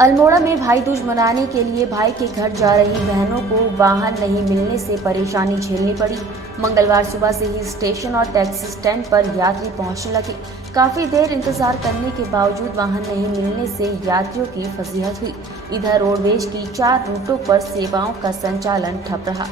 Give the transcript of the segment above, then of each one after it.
अल्मोड़ा में भाई दूज मनाने के लिए भाई के घर जा रही बहनों को वाहन नहीं मिलने से परेशानी झेलनी पड़ी। मंगलवार सुबह से ही स्टेशन और टैक्सी स्टैंड पर यात्री पहुंचने लगे। काफी देर इंतजार करने के बावजूद वाहन नहीं मिलने से यात्रियों की फजीहत हुई। इधर रोडवेज की 4 रूटों पर सेवाओं का संचालन ठप रहा।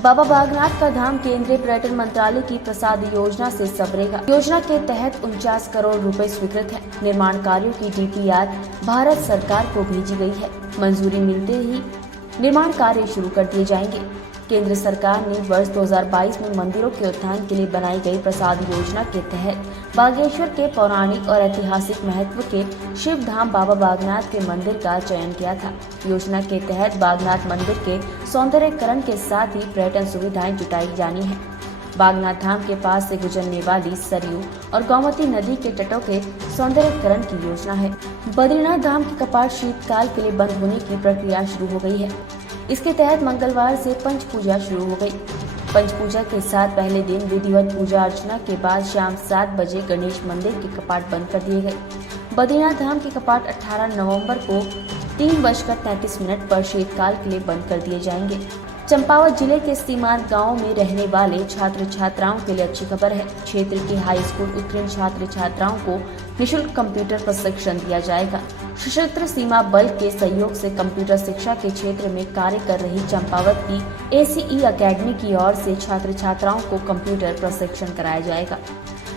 बाबा बागनाथ का धाम केंद्रीय पर्यटन मंत्रालय की प्रसाद योजना से सबरेगा। योजना के तहत 49 करोड़ रुपए स्वीकृत हैं। निर्माण कार्यों की डीपीआर भारत सरकार को भेजी गई है। मंजूरी मिलते ही निर्माण कार्य शुरू कर दिए जाएंगे। केंद्र सरकार ने वर्ष 2022 में मंदिरों के उत्थान के लिए बनाई गई प्रसाद योजना के तहत बागेश्वर के पौराणिक और ऐतिहासिक महत्व के शिव धाम बाबा बागनाथ के मंदिर का चयन किया था। योजना के तहत बागनाथ मंदिर के सौंदर्यीकरण के साथ ही पर्यटन सुविधाएं जुटाई जानी है। बागनाथ धाम के पास से गुजरने वाली सरयू और गोमती नदी के तटों के सौंदर्यीकरण की योजना है। बद्रीनाथ धाम के कपाट शीतकाल के लिए बंद होने की प्रक्रिया शुरू हो गई है। इसके तहत मंगलवार से पंच पूजा शुरू हो गई। पंच पूजा के साथ पहले दिन विधिवत पूजा अर्चना के बाद शाम 7 बजे गणेश मंदिर के कपाट बंद कर दिए गए। बद्रीनाथ धाम के कपाट 18 नवंबर को 3:33 पर शीतकाल के लिए बंद कर दिए जाएंगे। चंपावत जिले के सीमांत गांवों में रहने वाले छात्र छात्राओं के लिए अच्छी खबर है। क्षेत्र के हाई स्कूल उत्तीर्ण छात्र छात्राओं को निःशुल्क कंप्यूटर प्रशिक्षण दिया जाएगा। सशस्त्र सीमा बल के सहयोग से कंप्यूटर शिक्षा के क्षेत्र में कार्य कर रही चंपावत की ACE अकेडमी की ओर से छात्र छात्राओं को कंप्यूटर प्रशिक्षण कराया जाएगा।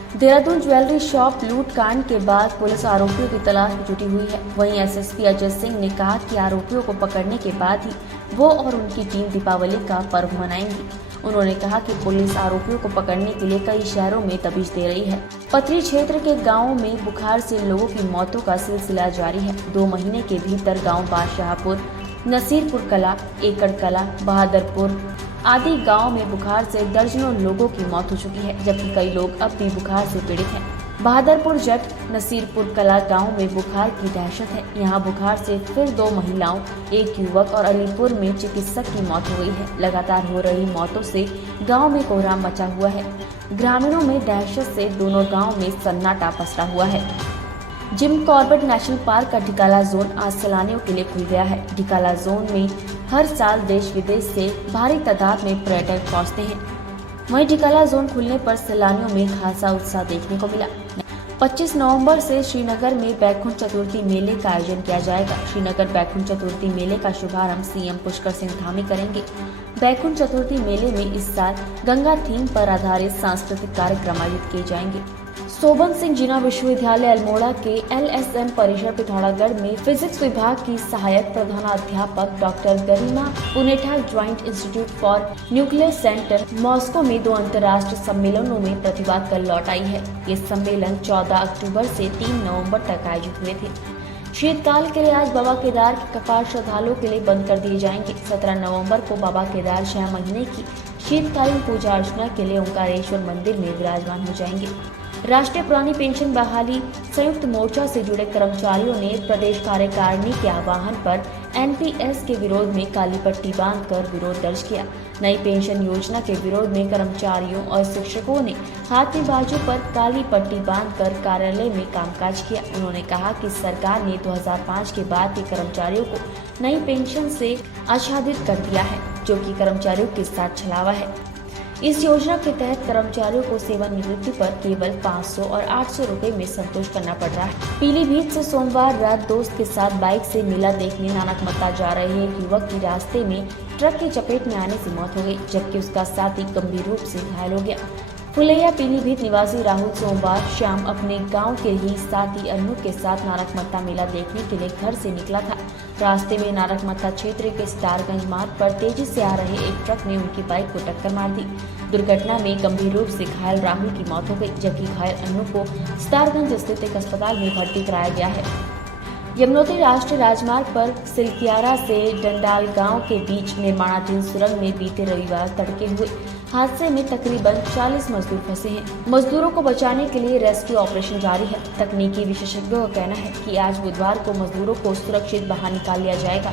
देहरादून ज्वेलरी शॉप लूट कांड के बाद पुलिस आरोपियों की तलाश में जुटी हुई है। वहीं SSP अजय सिंह ने कहा कि आरोपियों को पकड़ने के बाद ही वो और उनकी टीम दीपावली का पर्व मनाएंगी। उन्होंने कहा कि पुलिस आरोपियों को पकड़ने के लिए कई शहरों में दबिश दे रही है। पथरी क्षेत्र के गांवों में बुखार से लोगों की मौतों का सिलसिला जारी है। 2 महीने के भीतर गांव बादशाहपुर, नसीरपुर कला, एकड़ कला, बहादुरपुर आदि गांव में बुखार से दर्जनों लोगों की मौत हो चुकी है, जबकि कई लोग अब भी बुखार से पीड़ित हैं। बहादुरपुर जट, नसीरपुर कला गांव में बुखार की दहशत है। यहां बुखार से फिर 2 महिलाओं, 1 युवक और अलीपुर में चिकित्सक की मौत हो गई है। लगातार हो रही मौतों से गांव में कोहराम मचा हुआ है। ग्रामीणों में दहशत से दोनों गाँव में सन्नाटा पसरा हुआ है। जिम कॉर्बेट नेशनल पार्क का ढिकाला जोन आज सैलानियों के लिए खुल गया है। ढिकाला जोन में हर साल देश विदेश से भारी तादाद में पर्यटक पहुंचते हैं। वहीं ढिकाला जोन खुलने पर सैलानियों में खासा उत्साह देखने को मिला। 25 नवंबर से श्रीनगर में बैकुंठ चतुर्थी मेले का आयोजन किया जाएगा। श्रीनगर बैकुंठ चतुर्थी मेले का शुभारंभ CM पुष्कर सिंह धामी करेंगे। बैकुंठ चतुर्थी मेले में इस साल गंगा थीम पर आधारित सांस्कृतिक कार्यक्रम आयोजित किए जाएंगे। शोभन सिंह जिना विश्वविद्यालय अल्मोड़ा के LSM परिसर पिथौरागढ़ में फिजिक्स विभाग की सहायक प्रधानाध्यापक doctor Garima Punetha joint institute for nuclear centre Moscow में 2 अंतर्राष्ट्रीय सम्मेलनों में प्रतिभाग कर लौट आई है। ये सम्मेलन 14 अक्टूबर से 3 नवंबर तक आयोजित हुए थे। शीतकाल के लिए आज बाबा केदार के कपाट श्रद्धालुओं के लिए बंद कर दिए जाएंगे। 17 नवंबर को बाबा केदार 6 महीने की शीतकालीन पूजा अर्चना के लिए ओंकारेश्वर मंदिर में विराजमान हो जाएंगे। राष्ट्रीय पुरानी पेंशन बहाली संयुक्त मोर्चा से जुड़े कर्मचारियों ने प्रदेश कार्यकारिणी के आह्वान पर NPS के विरोध में काली पट्टी बांधकर विरोध दर्ज किया। नई पेंशन योजना के विरोध में कर्मचारियों और शिक्षकों ने हाथ में बाजू पर काली पट्टी बांधकर कार्यालय में कामकाज किया। उन्होंने कहा कि सरकार ने 2005 के बाद के कर्मचारियों को नई पेंशन से आच्छादित कर दिया है, जो कि कर्मचारियों के साथ छलावा है। इस योजना के तहत कर्मचारियों को सेवानिवृत्ति पर केवल 500 और 800 रुपए में संतोष करना पड़ रहा है। पीलीभीत से सोमवार रात दोस्त के साथ बाइक से मेला देखने नानकमत्ता जा रहे एक युवक की रास्ते में ट्रक की चपेट में आने से मौत हो गई, जबकि उसका साथी गंभीर रूप से घायल हो गया। फुलैया पीलीभीत निवासी राहुल सोमवार शाम अपने गांव के ही साथी अनु के साथ नानकमत्ता मेला देखने के लिए घर से निकला था। रास्ते में नानकमत्ता क्षेत्र के सितारगंज मार्ग पर तेजी से आ रहे एक ट्रक ने उनकी बाइक को टक्कर मार दी। दुर्घटना में गंभीर रूप से घायल राहुल की मौत हो गई, जबकि घायल अनु को सितारगंज स्थित एक अस्पताल में भर्ती कराया गया है। यमुनोत्री राष्ट्रीय राजमार्ग पर सिलकियारा से डंडाल गांव के बीच निर्माणाधीन सुरंग में बीते रविवार तड़के हुए हादसे में तकरीबन 40 मजदूर फंसे हैं। मजदूरों को बचाने के लिए रेस्क्यू ऑपरेशन जारी है। तकनीकी विशेषज्ञों का कहना है कि आज बुधवार को मजदूरों को सुरक्षित बाहर निकाल लिया जाएगा।